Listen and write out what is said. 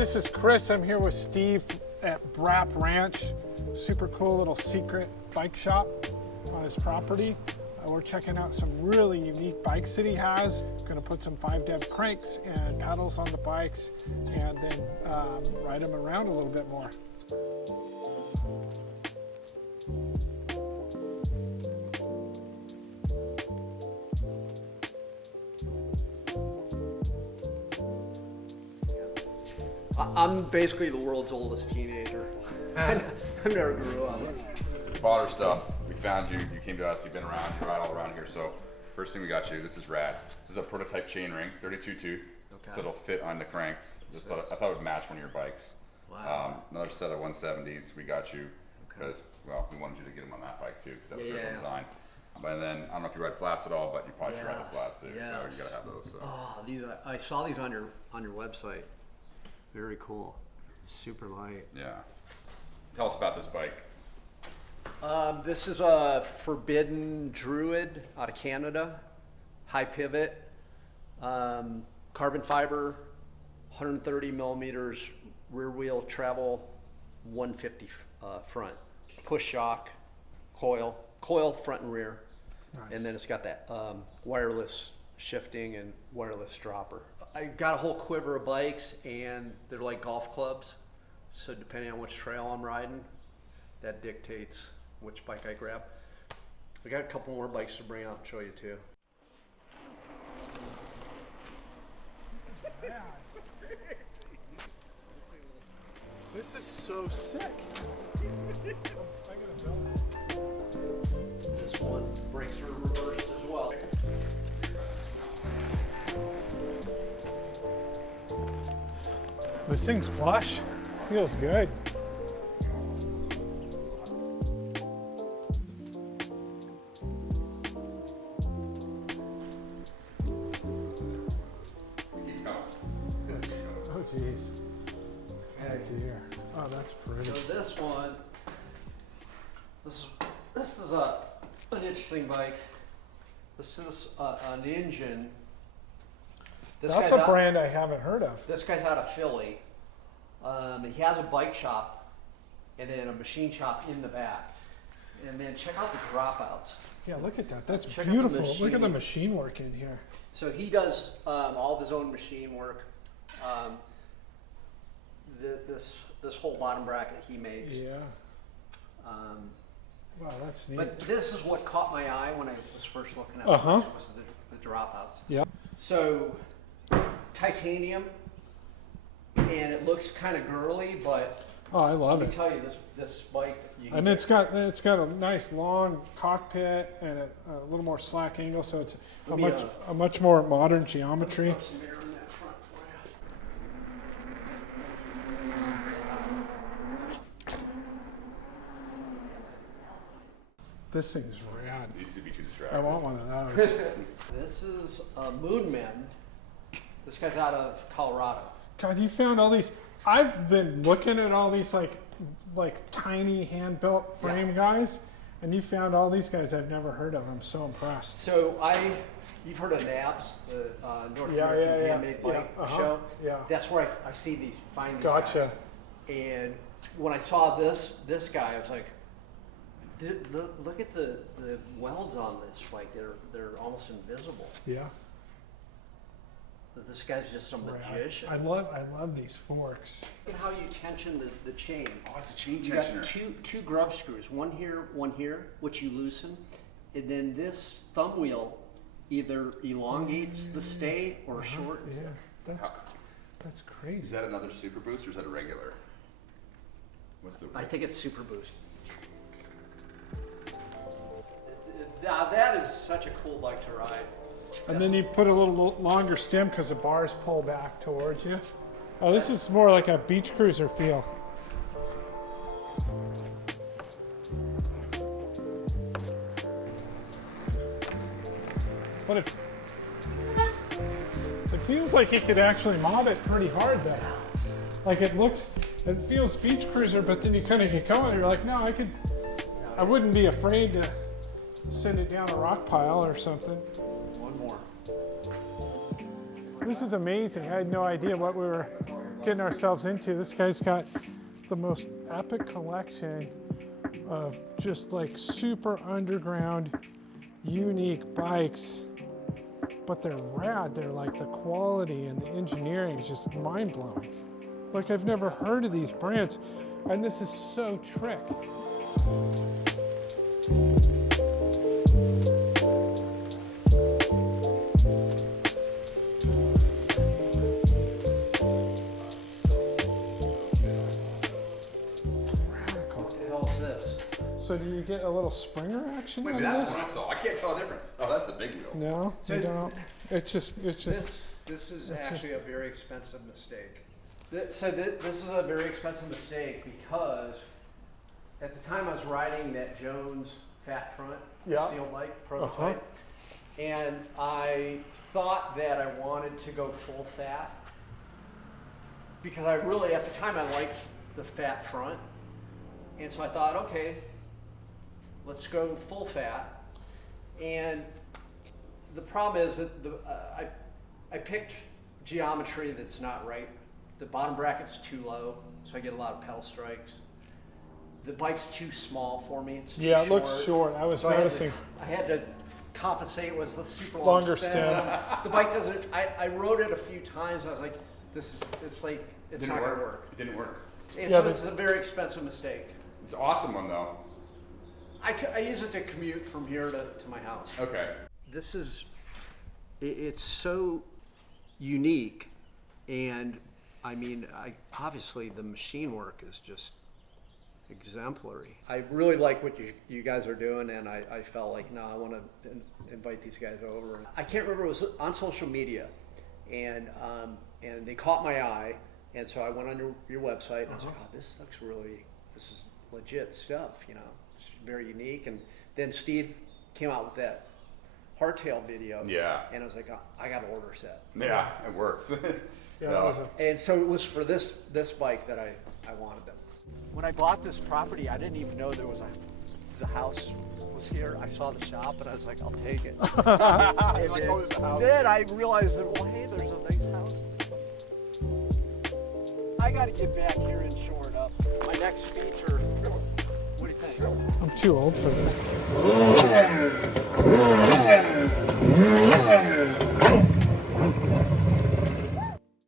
this is Chris. I'm here with Steve at Braap Ranch. Super cool little secret bike shop on his property. We're checking out some really unique bikes that he has. Going to put some 5-dev cranks and pedals on the bikes and then ride them around a little bit more. I'm basically the world's oldest teenager. I never grew up. Bought our stuff. We found you. You came to us. You've been around. You ride all around here. So first thing we got you. This is rad. This is a prototype chain ring, 32 tooth. Okay. So it'll fit on the cranks. I thought it would match one of your bikes. Wow. Another set of 170s. We got you because well, we wanted you to get them on that bike too because that was your design. And then I don't know if you ride flats at all, but you probably should ride the flats too. So you gotta have those. So. Oh, these I saw these on your website. Very cool. Super light. Yeah. Tell us about this bike. This is a Forbidden Druid out of Canada. High pivot. Carbon fiber. 130 millimeters rear wheel travel. 150 front. Push shock. Coil front and rear. Nice. And then it's got that wireless shifting and wireless dropper. I got a whole quiver of bikes and they're like golf clubs. So depending on which trail I'm riding, that dictates which bike I grab. I got a couple more bikes to bring out and show you too. This is so sick. This one brakes are reversed as well. This thing's plush. Feels good. Oh geez. Oh dear. Oh, that's pretty. So this one, this is an interesting bike. This is an engine. That's a brand I haven't heard of. This guy's out of Philly. He has a bike shop and then a machine shop in the back. And then check out the dropouts. Yeah, look at that. That's beautiful. Look at the machine work in here. So he does all of his own machine work. This whole bottom bracket he makes. Yeah. Wow, that's neat. But this is what caught my eye when I was first looking at it. Was the dropouts. Yeah. So titanium, and it looks kind of girly, but I love it. Let me tell you, this bike. And it's got a nice long cockpit and a little more slack angle, so it's a much more modern geometry. This thing's rad. Needs to be too distracting. I want one of those. This is Moonman. This guy's out of Colorado. God, you found all these. I've been looking at all these like tiny hand-built frame guys, and you found all these guys I've never heard of. I'm so impressed. So you've heard of NABS, the North American Handmade Bike Show? Yeah. That's where I see these, find these Gotcha. guys. And when I saw this guy, I was like, look at the welds on this, like they're almost invisible. Yeah. This guy's just a magician. I love these forks. Look at how you tension the chain. Oh, it's a chain You tensioner. got two grub screws, one here, which you loosen, and then this thumb wheel either elongates the stay or shortens it. Yeah, that's crazy. Is that another Super Boost or is that a regular? I think it's Super Boost. Now that is such a cool bike to ride. And then you put a little longer stem because the bars pull back towards you. Oh, this is more like a beach cruiser feel. But it feels like you could actually mod it pretty hard there. Like it feels beach cruiser, but then you kind of get going and you're like, no, I wouldn't be afraid to send it down a rock pile or something. One more. This is amazing. I had no idea what we were getting ourselves into. This guy's got the most epic collection of just like super underground, unique bikes, but they're rad. They're like the quality and the engineering is just mind blowing. Like I've never heard of these brands, and this is so trick. So do you get a little Springer action Wait, out of that's this? what I saw. I can't tell the difference. Oh, that's the big wheel. No, So you don't. It's just. This is actually a very expensive mistake. This is a very expensive mistake because at the time I was riding that Jones Fat Front steel bike prototype, and I thought that I wanted to go full fat because I really, at the time, I liked the fat front, and so I thought, okay, let's go full fat. And the problem is that I picked geometry that's not right. The bottom bracket's too low, so I get a lot of pedal strikes. The bike's too small for me. It's too Yeah, it short. looks short. I was So noticing. I had to compensate with the super long Longer stem. stem. The bike doesn't. I rode it a few times. I was like, it's not gonna work. It didn't work. And Yeah, so this is a very expensive mistake. It's an awesome one though. I use it to commute from here to my house. Okay. This is, it's so unique, and I mean, obviously the machine work is just exemplary. I really like what you guys are doing, and I felt like, no, I want to invite these guys over. I can't remember, it was on social media, and they caught my eye, and so I went on your website, and I was like, oh, this is legit stuff, you know, it's very unique. And then Steve came out with that hardtail video. Yeah. And I was like, oh, I got to order a set. Yeah, it works. Yeah, that was And so it was for this bike that I wanted them. When I bought this property, I didn't even know the house was here. I saw the shop and I was like, I'll take it. And then I realized that, well, hey, there's a nice house. I got to get back here and shore it up. My next feature, what do you think? I'm too old for this.